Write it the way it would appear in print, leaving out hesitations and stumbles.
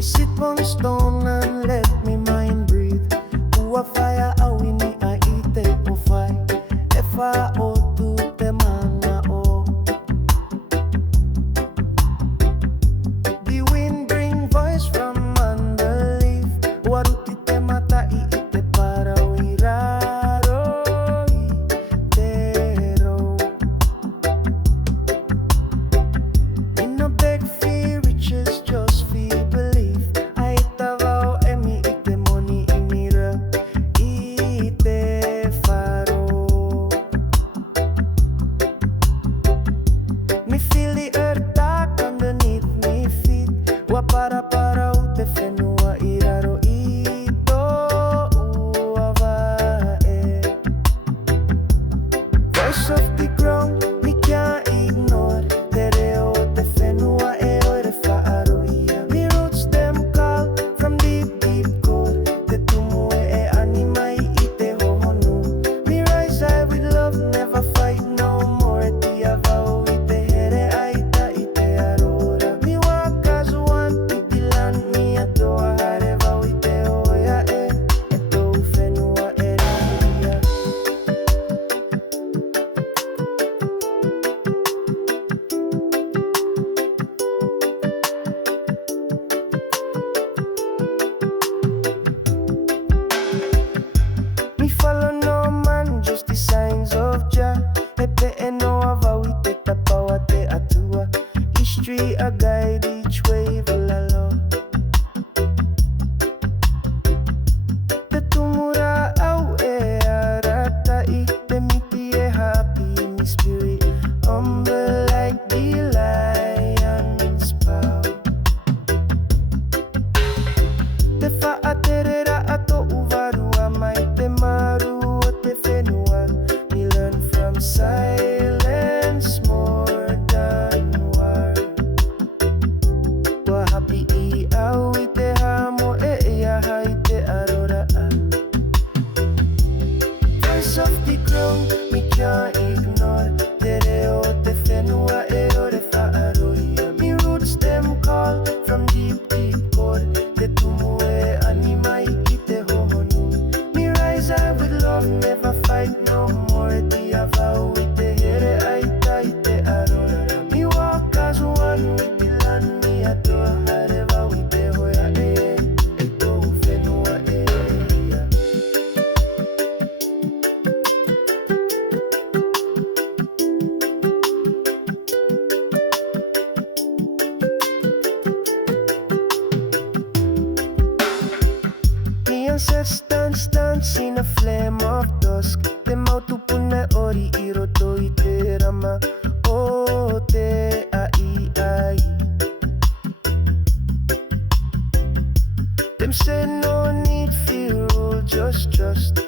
Me sit on stone and let me mind breathe. Who a fire a winnie a ite po fai. If I o tu te mana o. The wind bring voice from under leaf. Waruti te mata I ite para wiraro itero. In no beg for riches, just feel belief. I tavao emi ite money imira ite faro. Me feel the earth dark underneath me feet. Wa para ute fenua iraro ito uavae. Voice of the ground, me can't ignore. Reo Fenua ore faaroia. Me roots them call from deep core. Te tumu e anima ite hohonu. Me rise high with love, never fight no more. Ti avao ite here aita ite arora. Me walk as one, itilan mi adoa hareva ite oya e. Eto Fenua eria. Me follow no man, just the signs of Jah. Epe eno avawite tapawate atua. History a guide each wave lalo. Te tumura au e arata I. Te miti e happy, me spirit humble like the lion's paw. Te whaaterera ato uvarua mai te maru o te whenua. Me learn from silence more than war. Wa happy I au I te hamo e ia hai te arora a. Voice of the ground, me can't ignore. Te reo te whenua e ore whaaroia. Me roots them call from deep core. Te tumu e anima I te hohonu. Me rise high with love, never fight no more. Ti avao I te here aita I te arora. Me walk as one with the land, me adoa hareva I te hoia e. Eto Fenua eria. The ancestors dance in a flame of dusk. Te mautupune ori iroto I te rama. O te ai. Them say no need fear, rule, just trust.